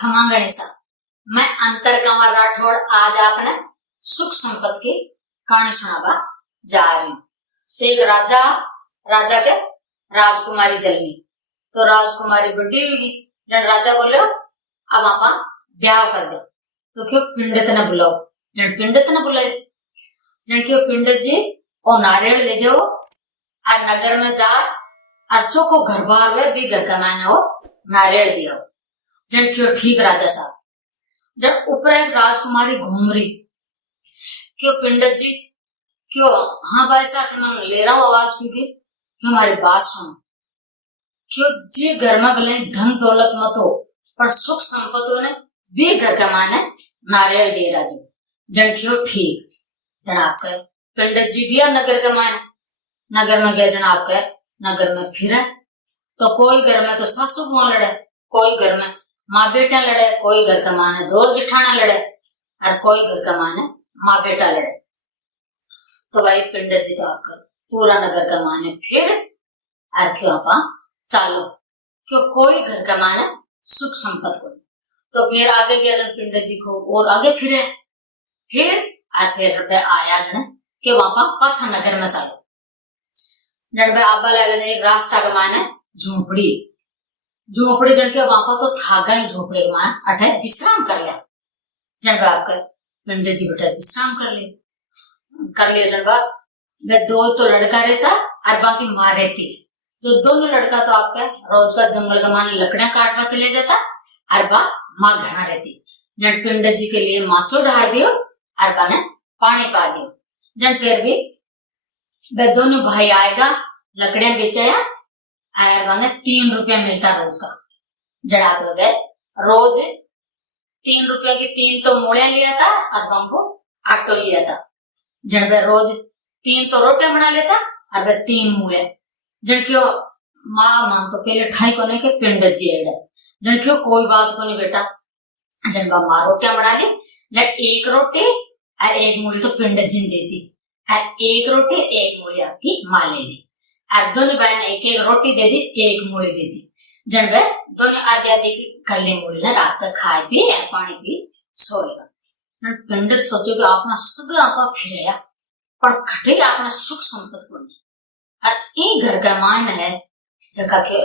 खमा गणेशा, मैं अंतर कंवर राठौड़ आज आपने सुख संपत्ति की कहानी सुनावा जा रही हूँ। एक राजा के राजकुमारी जन्मी। तो राजकुमारी बड़ी हुई। जब राजा बोले अब आप ब्याह कर दो। तो क्यों पिंडित ने बुलाओ। जब पिंडित ने बुलाए जब क्यों पंडित जी और नारियल ले जाओ और नगर में जा और चौको घर बार हुए भी घर कमाने हो नारियल दियो। जब क्यों ठीक राजा साहब। जब ऊपर एक राजकुमारी घूम रही क्यों पंडित जी क्यों हाँ भाई साहब मैं ले रहा हूँ आवाज क्योंकि क्यों हमारी बात सुनो। क्यों जी घर में भले धन दौलत मत हो पर सुख संपत्ति ने भी घर कमाने नारियल दे राजू। जन क्यों ठीक जनाब के पंडित जी गया नगर कमाने। नगर में गया जनाब के नगर में फिरे तो कोई घर में तो सासू बुआ लड़े, कोई घर में माँ बेटा लड़े, कोई घर कमाने दौर जिठाना लड़े और कोई घर कमाने माँ बेटा लड़े। तो भाई पंडित जी तो आपका पूरा नगर कमाने फिर और क्यों आप चालो क्यों कोई घर कमाने सुख संपत्ति को। तो फिर आगे गया पंडित जी को और आगे फिरे फिर और फिर आया जने कि वहां पाछा नगर में चालो। जब आबा लगे एक रास्ता के माने झोपड़ी जन के वहां तो था गई झोपड़ी के मान अठे विश्राम कर लिया। जब आपके पंडित जी बेटा विश्राम कर लिया जब वे दो तो लड़का रहता और बाकी माँ रहती। जो दोनों लड़का तो आपके रोज का जंगल का माने लकड़ियां काटवा चले जाता और बा माँ घर रहती। जब पंडित जी के लिए माचो ढाल दियो और बा ने पानी पा दियो। जब फिर भी वे दोनों भाई आएगा लकड़ियां बेचाया आया बने 3 रुपया मिलता रोज का। जड़ा वे रोज 3 रुपया की 3 तो मूड़िया लिया था और बम्बू आटो लिया था। जब वे रोज 3 तो रोटियां बना लेता और वे 3 मूड़िया जन क्यों माँ मान तो पहले ठाई को नहीं के पंडित जी एड़े जन क्यों कोई बात को नहीं बेटा। जन माँ रोटियां बना ली जब 1 रोटी और 1 मूड़ी तो पंडित जी ने देती और 1 रोटी 1 मूड़ी आपकी माँ ले ली और दोनों भाई ने 1-1 रोटी दे दी 1 मूड़ी दे दी। जब वे दोनों आधे आधे की कर ले मूड़ी ने रात का खाए पी या पानी पी सोएगा। पंडित सोचो कि आपने सगला आप फिर पर खटे आपने सुख संपत्ति को नहीं और घर का मान है जगह के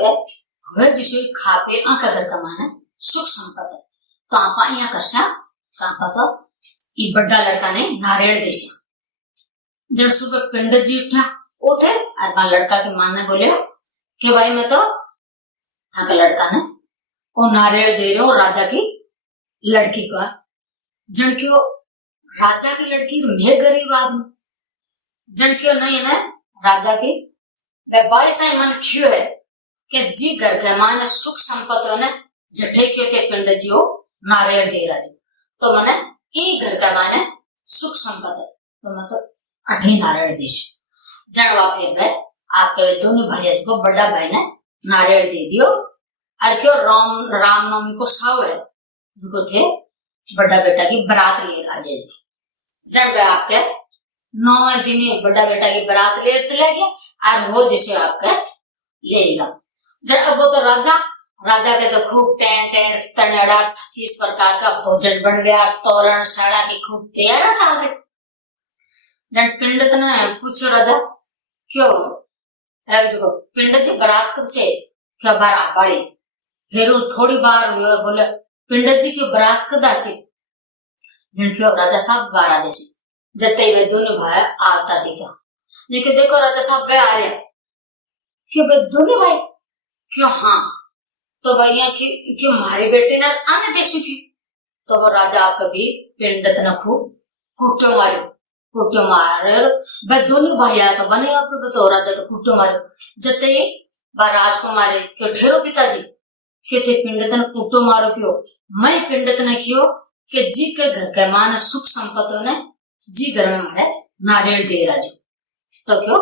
है जिसे खा पे आका घर का मान है सुख संपत्ति। तो आपा यहाँ करसा आपा तो ये बड़ा लड़का ने नारियल देशा। जब सुबह पंडित जी उठे और वहां लड़का के मान ने बोले कि भाई मैं तो लड़का ने वो नारियल दे रहे हो राजा की लड़की को। जन क्यों राजा की लड़की मैं गरीब आदमी जन क्यों नहीं है राजा की वैसा मन क्यों है कि जी घर के माने सुख संपत्ति ने जठे क्यों के पंडित जी हो नारियल दे राजू। तो मैंने ई घर का माने सुख संपत्ति तो मैं तो अठी नारियल देश जनवा फिर आपके दोनों भाई को बड़ा भाई ने नारियल दे दियो और क्यों रामनवमी को साव है जो थे बड़ा बेटा की बारात ले राजे जी। जब आपके 9वें दिन बड़ा बेटा की बारात ले चले गया और वो जिसे आपके लेगा। जब अब वो तो राजा के तो खूब टेंट तनेड़ा 36 प्रकार का भोजन बन गया तोरण साड़ा की खूब तैयार चल रही। जब पंडित ने पूछो राजा क्यों जो पंडित जी बारात से क्या बारात बड़ी फिर थोड़ी बार बोले पंडित जी की बारात कदा से क्यों राजा साहब बारह जैसे जते वे दोनों भाई आता देखा लेकिन देखो राजा साहब वे आ रहे क्यों वे दोनों भाई क्यों हाँ तो भैया क्यों हमारी बेटी ने आने देशी की। तो वो राजा कभी पंडित ने खूब कुट्यो मारे वे दोनों भाई आया तो बने आपको तो राजा तो कुट्यो मारे जते राजकुमारी क्यों ठेरो पिताजी क्यों थे पंडित ने कुट्यो मारो क्यों मैं पंडित ने क्यों कि जी के घर के माने सुख संपत्ति ने जी घर में मारे नारियल दे राजू। तो क्यों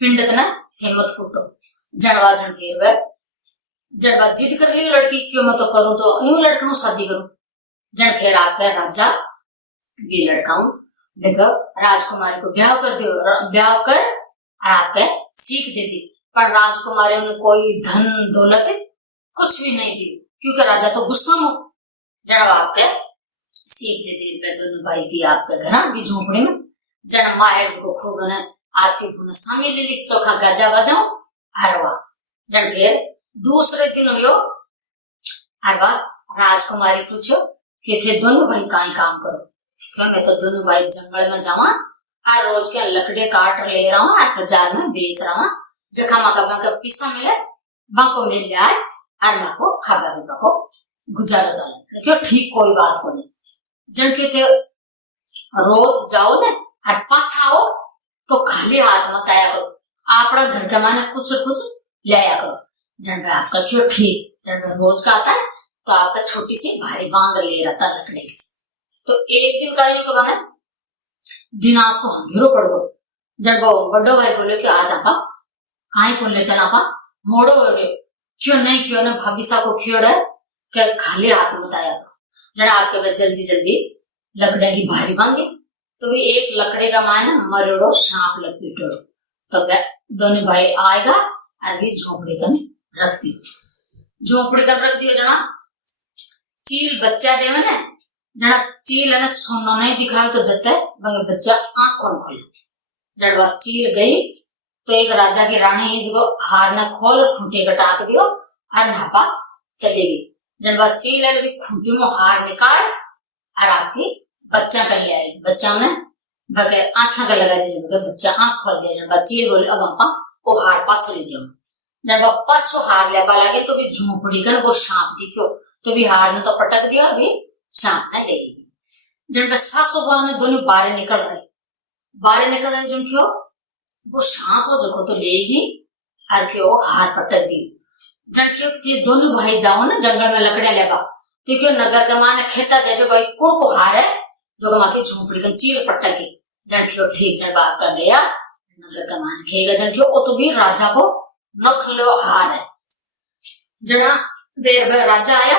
पंडित ने हिम्मत कुटो जड़वा जन फिर जड़वा जिद कर ली लड़की क्यों मैं तो करूं तो यूं लड़का हूं शादी करूं। जन फिर आपका राजा भी लड़का हूं देखो राजकुमारी को ब्याह कर दियो ब्याह कर आपके सीख दे दी पर राजकुमारी ने कोई धन दौलत कुछ भी नहीं दी क्योंकि राजा तो गुस्सा में जन आपके सीख दे दे पे दोनों भाई भी आपके घर भी झोपड़ी में जन माहे जो खूब ने आपके पुनः सामी लिख चोखा गजा बजाओ हरवा जन फिर दूसरे दिन हुयो हरवा राजकुमारी पूछो कि थे दोनों भाई काई काम करो क्या मैं तो दोनों भाई जंगल में जावा और रोज के लकड़े काट ले रहा हूँ और बाजार में बेच रहा हूँ जखा मका पिस्सा मिले बाको मिल जाए और माँ को खबर में को गुजारा चले क्यों ठीक कोई बात को नहीं जन के थे रोज जाओ ना और पाछा आओ तो खाली हाथ मत आया करो आपड़ा घर के माने कुछ ले आया करो जन आपका क्यों ठीक जन रोज का आता है तो आपका छोटी सी भारी बांग ले रहा था लकड़े की तो एक दिन का को बना दिन आपको अंधेरो पड़ गो जब बड़ो भाई बोले कि आज आपा कहीं को ले चला आपा मोड़ो क्यों ना भाभी सा को क्यों डर क्या खाली हाथ में बताया जरा आपके बाद जल्दी जल्दी लकड़े की भारी बांधी तो भी एक लकड़े का मायना मरोड़ो सांप लपेटो तो दोनों भाई आएगा और भी झोपड़ी का रख दी झोपड़ी का रख दियो जना चील बच्चा देवे ने जना चील है सोनो नहीं दिखाए तो जते बच्चा आंख कौन खोले जड़वा चील गई तो एक राजा की रानी है जो हार ने खोल खूंटे का टाक दियो और नापा चलेगी जड़वा चील है भी खूंटी में हार निकाल और आपकी बच्चा कर ले आई बच्चा ने बगे आंखा का लगा दिया बच्चा आंख खोल दिया जड़वा चील बोले अब आपा वो हार पाछ ले जाओ जड़वा पाछो हार लेबा लगे तो भी झोपड़ी कर वो सांप दिखो तो भी हार ने तो पटक दिया अभी सांप ने ले ली जब सासू बा ने दोनों बाहर निकल रहे जन क्यों वो सांप हो जो तो लेगी और क्यों हार पटक दी जन क्यों ये दोनों भाई जाओ ना जंगल में लकड़ियां लेबा तो क्यों नगर का माने खेता जाए जो भाई को हार है जो माँ की झोपड़ी का चील पटक के जन क्यों ठीक जन बाप का गया नगर का माने खेगा जन क्यों वो तो भी राजा को नख लो हार है जना बेर राजा आया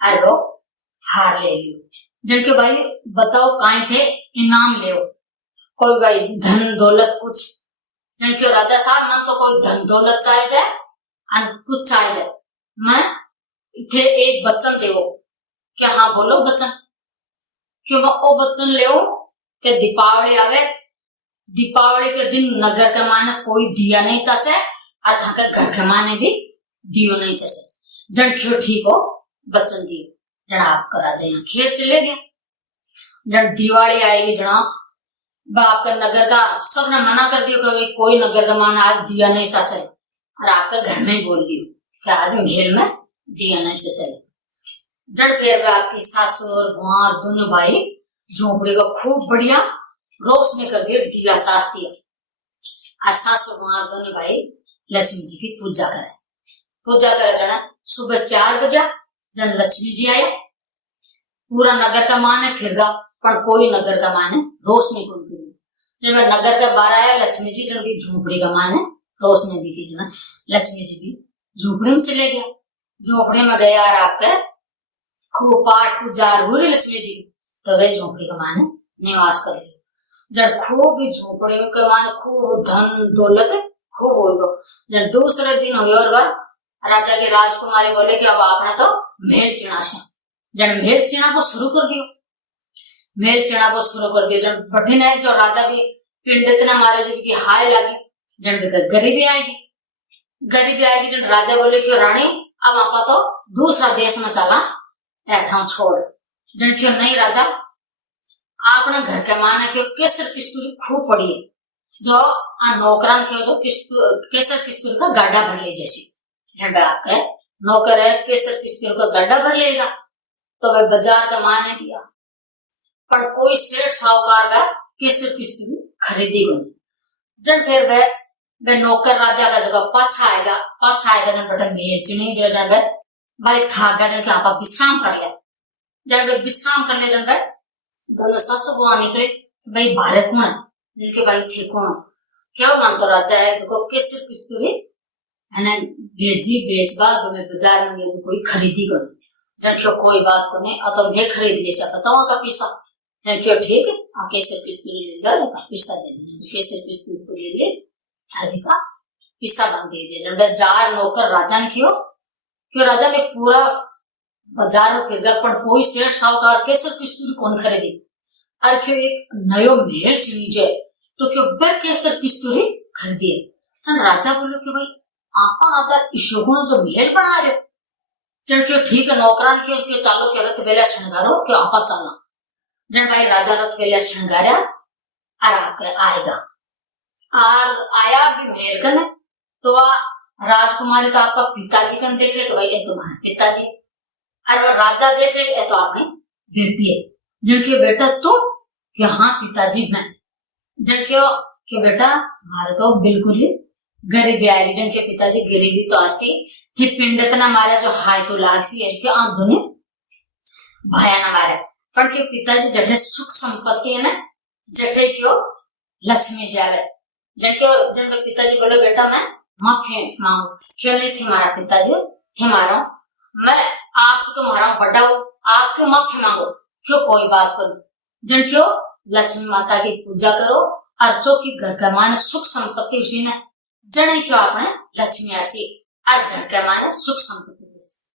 और वो हार ले लियो जन के भाई बताओ काई थे इनाम ले कोई भाई धन दौलत कुछ जन के राजा साहब मन तो कोई धन दौलत चाहे जाए और कुछ चाहे जाए मैं थे एक बच्चन देवो क्या हाँ बोलो बच्चन क्यों वो बच्चन ले के दीपावली आवे दीपावली के दिन नगर के माने कोई दिया नहीं चसे और थका घर के माने भी दियो नहीं चसे जन क्यों ठीक हो बच्चन दियो जना आपका राजा यहाँ खेर चले गया जब दिवाली आएगी जना आपका नगर का सबने मना कर दियो कि कोई नगर का मान आज दिया नहीं ससे और आपका घर में बोल दियो कि आज महल में दिया नहीं ससे जब फिर आपकी सासू और बुआ दोनों भाई झोपड़ी को खूब बढ़िया रोशनी कर दिया दिया चास दिया आज सासू बुआ दोनों भाई लक्ष्मी जी की पूजा करे जना सुबह 4 बजे जन लक्ष्मी जी आया पूरा नगर का मान है फिर पर कोई नगर का मान है रोशनी को जब नगर का बाहर आया लक्ष्मी जी जन भी झोपड़ी का मान है रोशनी दिखी जना लक्ष्मी जी भी झोपड़ी में चले गया झोपड़ी में गया और आपके खूब पाठ पूजा हुई लक्ष्मी जी तो वे झोपड़ी का मान है निवास कर लिया जब खूब झोपड़ी का मान खूब धन दौलत खूब हो जब दूसरे दिन हुई और बात राजा के राजकुमारी बोले कि अब आपने तो मेल चिना से जब मेल चिना को शुरू कर दियो जब बढ़ी नहीं जो राजा भी पिंड इतना मारे जो की हाय लगी जब गरीबी आएगी जब राजा बोले कि रानी अब आपा तो दूसरा देश में चला ठाव छोड़ जन क्यों नहीं राजा आपने घर के माने क्यों केसर किस्तूरी खूब पड़ी है जो नौकरान के जो केसर किस्तूरी का गाढ़ा भर ले जैसी जब आपके नौकर है केसर किस्तूरी का गड्ढा भर लेगा तो वह बाजार का माने दिया पर कोई सेठ साहूकार वह केसर किस्तूरी खरीदी नहीं जब फिर वह नौकर राजा का जगह पाछा आएगा जब बेटा बेचने जब भाई था जब आप विश्राम कर लिया जब वे विश्राम करने जब दोनों सासू बुआ निकले भाई बाहर कौन है जिनके भाई थे कौन क्या नाम तो राजा है जो केसर किस्तूरी है भेजी बेचबा जो मैं बाजार में गया जो कोई खरीदी करूं क्यों कोई बात को नहीं तो मैं खरीद ले सकता हूँ का पैसा क्यों ठीक है आप केसर किस्तूरी ले लो पैसा दे दे केसर किस्तूरी को ले ले अरबी का पैसा बन दे दे जब जार नौकर राजा ने क्यों राजा ने पूरा बाजार में फिर गया पण कोई सेठ साहूकार केसर किस्तूरी कौन खरीदी। अरे क्यों एक नयो महल चीजे तो क्यों बे केसर किस्तूरी खरीदिए। तो राजा बोलो कि भाई आपा राजा ईशोगुण जो महल बना रहे चल क्यों ठीक है नौकरान के चालो के रथ वेला श्रृंगारो क्यों आपा चलना जन भाई राजा रथ वेला श्रृंगारा और आपके आएगा और आया भी महल कने तो राजकुमारी तो आपका पिताजी कन देखे तो भाई ये तुम्हारे पिताजी और राजा देखे ये तो आपने बेटी है जिनके बेटा तो कि हाँ पिताजी मैं जिनके कि बेटा भारत को बिल्कुल ही गरीबी आई जिनके पिताजी गरीबी तो आसी थे पिंड इतना मारा जो हाय तो लागसी है कि आंधों ने भया ना मारे पर के पिताजी जठे सुख संपत्ति है ना जठे क्यों लक्ष्मी जावे जिनके पिताजी बोले बेटा मैं माफी मांगू क्यों नहीं थे मारा पिताजी थे मारा मैं आप तुम्हारा बड़ा हो आप क्यों माफी मांगो क्यों कोई बात करो जन क्यों लक्ष्मी माता की पूजा करो और जो की घर का मान सुख संपत्ति उसी ने जने क्यों आपने लक्ष्मी आसी और घर का मान सुख संपत्ति